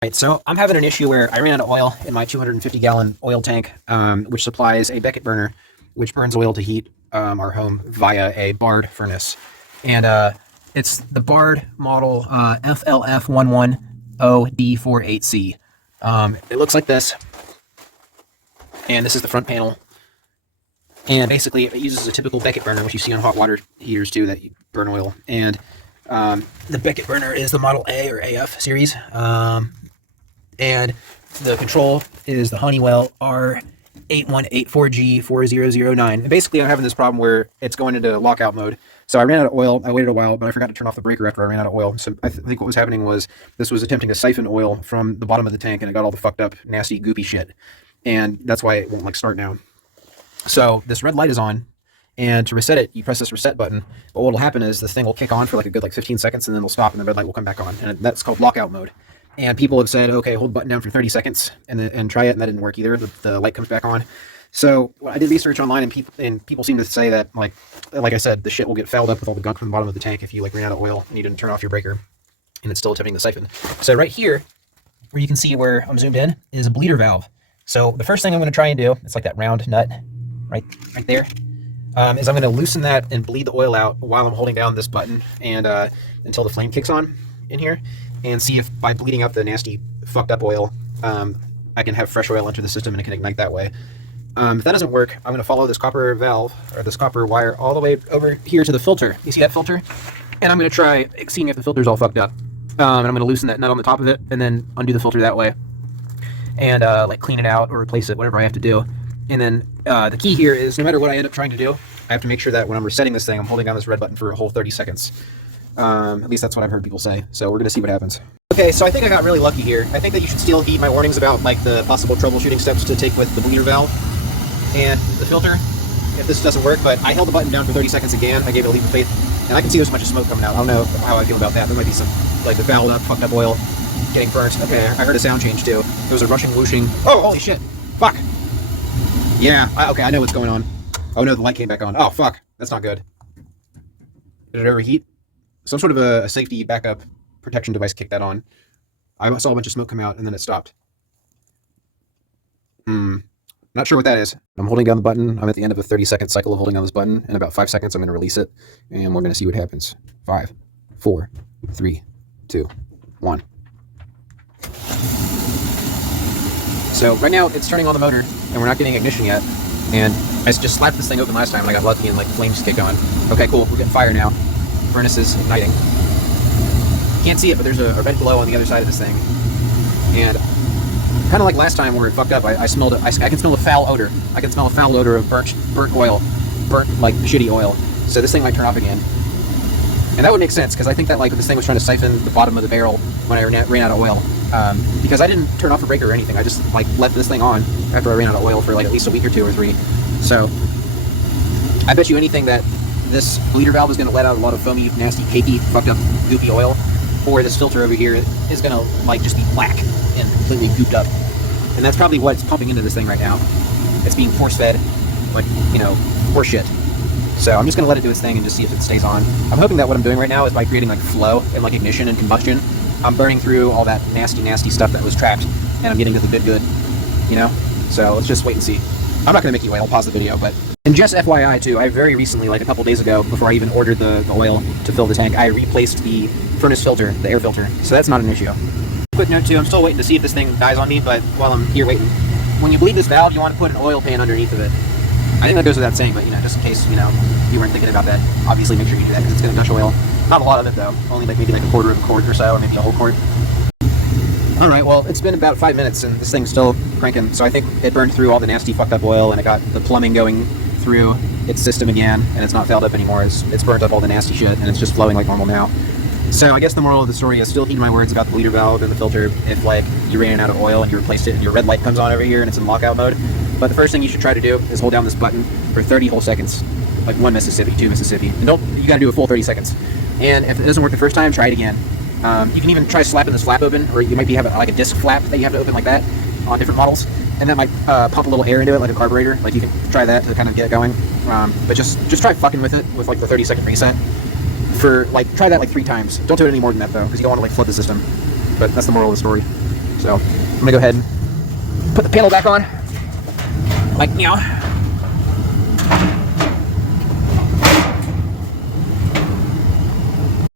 Right, so I'm having an issue where I ran out of oil in my 250-gallon oil tank, which supplies a Becket burner, which burns oil to heat our home via a Bard furnace. And it's the Bard model FLF110D48C. It looks like this, and this is the front panel. And basically, it uses a typical Becket burner, which you see on hot water heaters too, that burn oil. And the Becket burner is the Model A or AF series. And the control is the Honeywell R8184G4009. And basically, I'm having this problem where it's going into lockout mode. So I ran out of oil. I waited a while, but I forgot to turn off the breaker after I ran out of oil. So I think what was happening was this was attempting to siphon oil from the bottom of the tank, and it got all the fucked up, nasty, goopy shit. And that's why it won't start now. So this red light is on, and to reset it, you press this reset button. But what will happen is this thing will kick on for a good 15 seconds, and then it'll stop, and the red light will come back on. And that's called lockout mode. And people have said, okay, hold the button down for 30 seconds and try it, and that didn't work either. The light comes back on. So I did research online, and people seem to say that, like I said, the shit will get fouled up with all the gunk from the bottom of the tank if you ran out of oil and you didn't turn off your breaker, and it's still attempting to siphon. So right here, where you can see where I'm zoomed in, is a bleeder valve. So the first thing I'm going to try and do, it's like that round nut right there, is I'm going to loosen that and bleed the oil out while I'm holding down this button and until the flame kicks on in here, and see if by bleeding out the nasty fucked up oil, I can have fresh oil enter the system and it can ignite that way. If that doesn't work, I'm going to follow this copper valve or this copper wire all the way over here to the filter. You see that filter? And I'm going to try seeing if the filter's all fucked up. And I'm going to loosen that nut on the top of it and then undo the filter that way and clean it out or replace it, whatever I have to do. And then the key here is no matter what I end up trying to do, I have to make sure that when I'm resetting this thing, I'm holding down this red button for a whole 30 seconds. At least that's what I've heard people say. So we're going to see what happens. Okay, so I think I got really lucky here. I think that you should still heed my warnings about the possible troubleshooting steps to take with the bleeder valve and the filter if this doesn't work. But I held the button down for 30 sequends again. I gave it a leap of faith, and I can see there's a bunch of smoke coming out. I don't know how I feel about that. There might be some the fouled up, fucked up oil getting burnt. Okay, I heard a sound change too. There was a rushing, whooshing. Oh, holy shit! Fuck. Yeah. Okay, I know what's going on. Oh no, the light came back on. Oh fuck, that's not good. Did it overheat? Some sort of a safety backup protection device kicked that on. I saw a bunch of smoke come out and then it stopped. Not sure what that is. I'm holding down the button. I'm at the end of a 30-second cycle of holding down this button. In about 5 seconds, I'm going to release it, and we're going to see what happens. 5, 4, 3, 2, 1. So right now, it's turning on the motor, and we're not getting ignition yet. And I just slapped this thing open last time, and I got lucky, and flames kicked on. Okay, cool. We're getting fire now. Furnace is igniting. Can't see it, but there's a red glow on the other side of this thing. And kind of like last time where it fucked up, I smelled it. I can smell a foul odor. I can smell a foul odor of burnt oil, burnt shitty oil. So this thing might turn off again. And that would make sense because I think that this thing was trying to siphon the bottom of the barrel when I ran out of oil. Because I didn't turn off a breaker or anything. I just left this thing on after I ran out of oil for at least a week or 2 or 3. So I bet you anything that this bleeder valve is going to let out a lot of foamy, nasty, cakey, fucked up, goopy oil, or this filter over here is going to just be black and completely gooped up. And that's probably what's pumping into this thing right now. It's being force-fed, horse shit. So I'm just going to let it do its thing and just see if it stays on. I'm hoping that what I'm doing right now is by creating flow and ignition and combustion, I'm burning through all that nasty, nasty stuff that was trapped, and I'm getting to the good, So let's just wait and see. I'm not going to make you wait. I'll pause the video, but... And just FYI too, I very recently, a couple days ago, before I even ordered the oil to fill the tank, I replaced the furnace filter, the air filter, so that's not an issue. Quick note too, I'm still waiting to see if this thing dies on me, but while I'm here waiting, when you bleed this valve, you want to put an oil pan underneath of it. I think that goes without saying, but just in case, you weren't thinking about that, obviously make sure you do that because it's going to gush oil. Not a lot of it though, only maybe a quarter of a quart or so, or maybe a whole quart. Alright, well, it's been about 5 minutes and this thing's still cranking, so I think it burned through all the nasty fucked up oil and it got the plumbing going through its system again, and it's not fouled up anymore. It's burnt up all the nasty shit, and it's just flowing like normal now. So I guess the moral of the story is still heed my words about the bleeder valve and the filter if you ran out of oil and you replaced it and your red light comes on over here and it's in lockout mode. But the first thing you should try to do is hold down this button for 30 whole seconds, 1 Mississippi, 2 Mississippi, and you gotta do a full 30 seconds. And if it doesn't work the first time, try it again. You can even try slapping this flap open, or you might have a disc flap that you have to open like that on different models, and that might pump a little air into it like a carburetor. You can try that to kind of get it going. But just try fucking with it with the 30-second reset. Try that 3 times. Don't do it any more than that though, because you don't want to flood the system. But that's the moral of the story. So I'm gonna go ahead and put the panel back on, like meow.